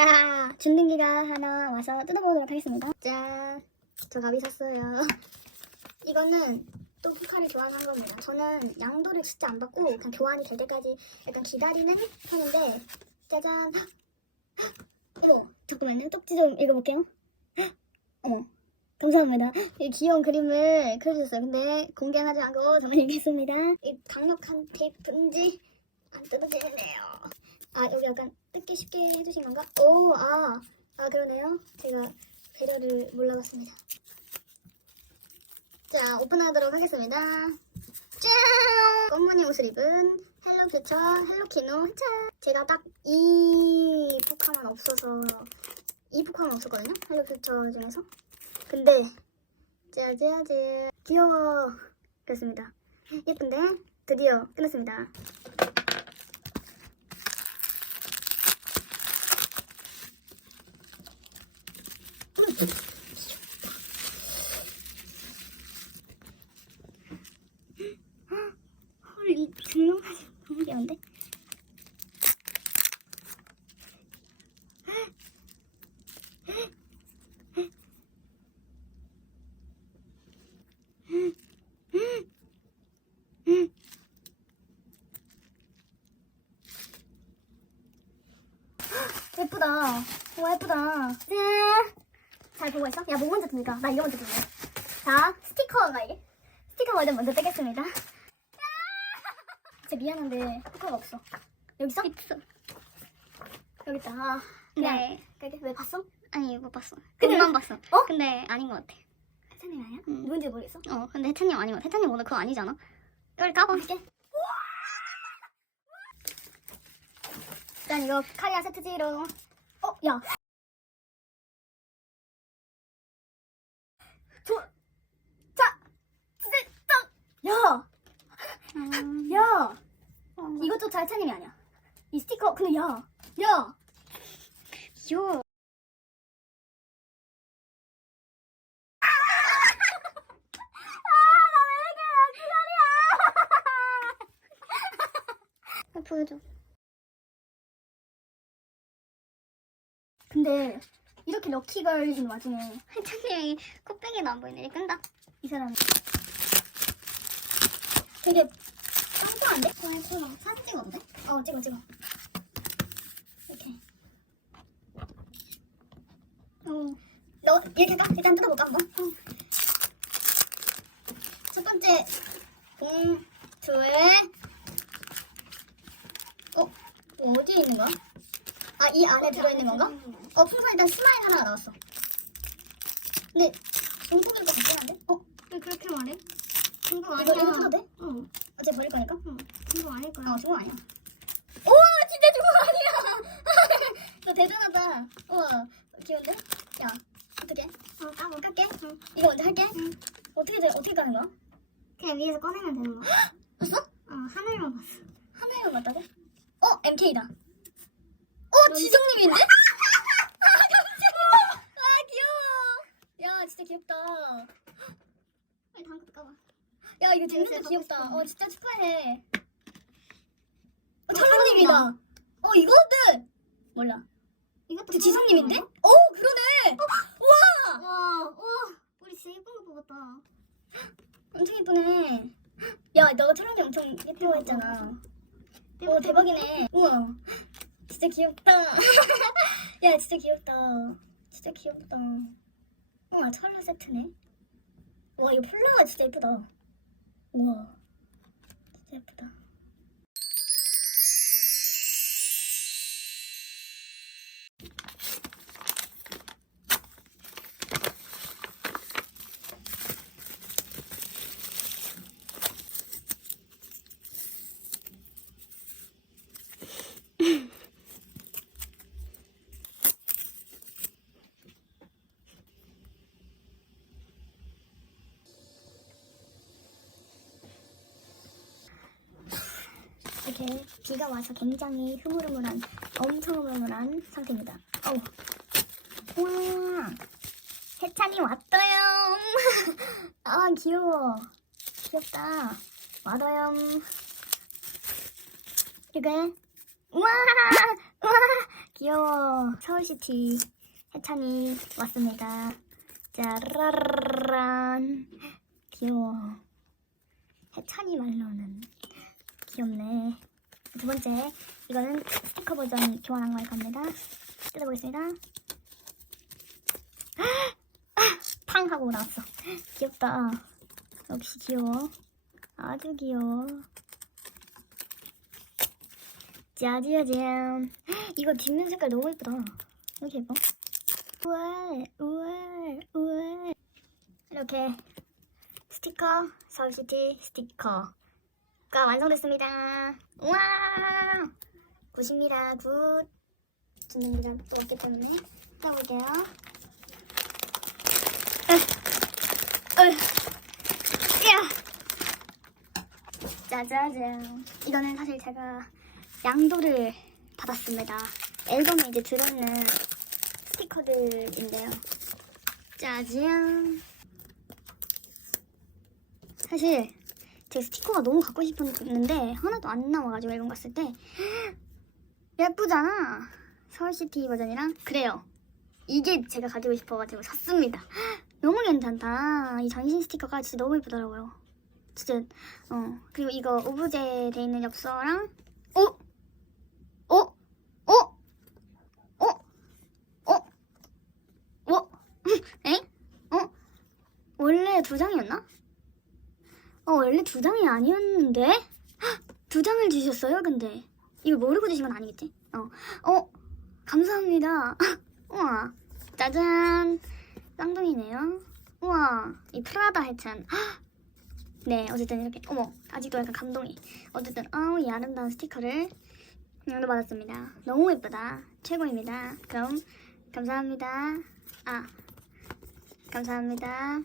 자, 준등기가 하나 와서 뜯어보도록 하겠습니다. 짠, 저 가비 샀어요. 이거는 또 후카를 교환한 겁니다. 저는 양도를 진짜 안 받고 그냥 교환이 될 때까지 약간 기다리는 편인데 짜잔. 어머, 잠깐만요. 쪽지 좀 읽어볼게요. 어머, 감사합니다. 이 귀여운 그림을 그려주셨어요. 근데 공개하지 않고 저만 읽겠습니다. 이 강력한 테이프인지 안 뜯어지네요. 아 여기 약간 뜯기 쉽게 해주신 건가? 오, 아, 아 그러네요. 제가 배려를 몰라봤습니다. 자, 오픈하도록 하겠습니다. 짠! 꽃무늬 옷을 입은 헬로퓨처 헬로키노 짠! 제가 딱 이 포카만 없어서 이 포카만 없었거든요. 헬로퓨처 중에서. 근데 짜자잔 귀여워 그렇습니다. 예쁜데 드디어 끝났습니다. 이 증명사진 너무? 예쁘다. 와, 예쁘다. 짠! 잘 보고 있어? 야, 뭐 먼저 듭니까? 나 이거 먼저 듭니다. 자, 스티커가 이게. 스티커 버전 먼저 떼겠습니다. 진짜 미안한데 스티커가 없어. 여기 있어? 있어. 여기 있다. 아, 그냥 네. 여기 왜 봤어? 아니 못 봤어. 근데- 그만 봤어. 어? 근데 아닌 것 같아. 해찬이 아니야? 응. 누군지 모르겠어. 어 근데 해찬님 아닌 것 같아. 해찬님 오늘 그거 아니잖아. 이걸 까봐. 볼게. 일단 이거 카리아 세트지로. 어, 야. 저, 자, 진짜, 야, 음, 야. 잘찬님이 아니야. 이 스티커, 근데 야, 야. 요. 아, 보여줘. 근데 이렇게 럭키걸린 와중에 해찬님이 코빼기도 안 보이네. 끈다. 이 사람 되게 짱짱한데? 어, 예쁘다. 사진 찍어도 돼? 어, 찍어, 찍어. 이렇게. 어. 너 이렇게 할까? 일단 뜯어볼까 한번? 어. 첫 번째 봉투에 어? 뭐 어디에 있는 거야? 아 이 안에 들어있는 건가? 어 풍선 일단 스마일 하나가 나왔어 근데 중국일 것 같긴 한데? 어? 왜 그렇게 말해? 중국 이거 이거 뜯어도 돼? 응. 어차피 버릴 거니까? 응. 중국 아닐 거야. 어 중국 아니야 우와 진짜 중국 아니야 너 대단하다 우와 귀여운데? 야 어떻게? 어, 까봐. 깎게? 응. 이거 먼저 할게 응. 어떻게 돼? 어떻게 까는 거야? 그냥 위에서 꺼내면 되는 거야. 봤어? 어, 하늘만 봤어. 하나만 맞다고? 어 MK다 어 지성님인데? 아아 귀여워 야 진짜 귀엽다 빨리 것도 까봐. 야 이거 진짜 진짜 귀엽다. 어 진짜 축하해. 어, 어, 철로님이다. 어 이거는 몰라. 이것도 근데 지성님인데? 까봐. 어 그러네. 우와! 와, 와, 우리 진짜 예쁜 거 뽑았다. 엄청 예쁘네. 야너 철로님 엄청 예뻐했잖아. 어 대박이네. 우와. 진짜 귀엽다. 야 진짜 귀엽다. 진짜 귀엽다. 우와 철로 세트네. 와 이거 폴라가 진짜 예쁘다 우와. 진짜 예쁘다 이렇게 비가 와서 굉장히 흐물흐물한 엄청 흐물흐물한 상태입니다. 어우. 우와. 해찬이 왔어요. 아 귀여워. 귀엽다. 왔어요. 이게. 우와. 우와. 귀여워. 서울시티 해찬이 왔습니다. 짜라란. 귀여워. 해찬이 말로는 귀엽네. 두 번째, 이거는 스티커 버전 교환한 걸 겁니다. 뜯어보겠습니다. 아, 팡 하고 나왔어. 귀엽다. 역시 귀여워. 아주 귀여워. 짜자잔. 이거 뒷면 색깔 너무 예쁘다. 왜 이렇게 예뻐? 우와, 우와, 우와. 이렇게 스티커, 서울시티 스티커 가 완성됐습니다. 우와! 굿입니다, 굿. 준비가 또 없기 때문에. 으, 으, 야! 짜자잔. 이거는 사실 제가 양도를 받았습니다. 앨범에 이제 들어있는 스티커들인데요. 짜잔. 사실 제 스티커가 너무 갖고 싶었는데 하나도 안 나와가지고 앨범 갔을 때 예쁘잖아. 서울시티 버전이랑 그래요. 이게 제가 가지고 싶어가지고 샀습니다. 너무 괜찮다. 이 전신 스티커가 진짜 너무 예쁘더라고요. 진짜 어 그리고 이거 오브제 돼 있는 엽서랑 어? 어? 어? 어? 어? 어? 에? 어? 원래 두 장이었나? 어 원래 두 장이 아니었는데? 헉, 두 장을 주셨어요 근데 이거 모르고 주신 건 아니겠지? 어, 어 감사합니다 우와 짜잔 쌍둥이네요 우와 이 프라다 해찬 헉, 네, 어쨌든 이렇게 어머 아직도 약간 감동이. 어쨌든 아우 이 아름다운 스티커를 음, 받았습니다. 너무 예쁘다. 최고입니다. 그럼 감사합니다. 아 감사합니다.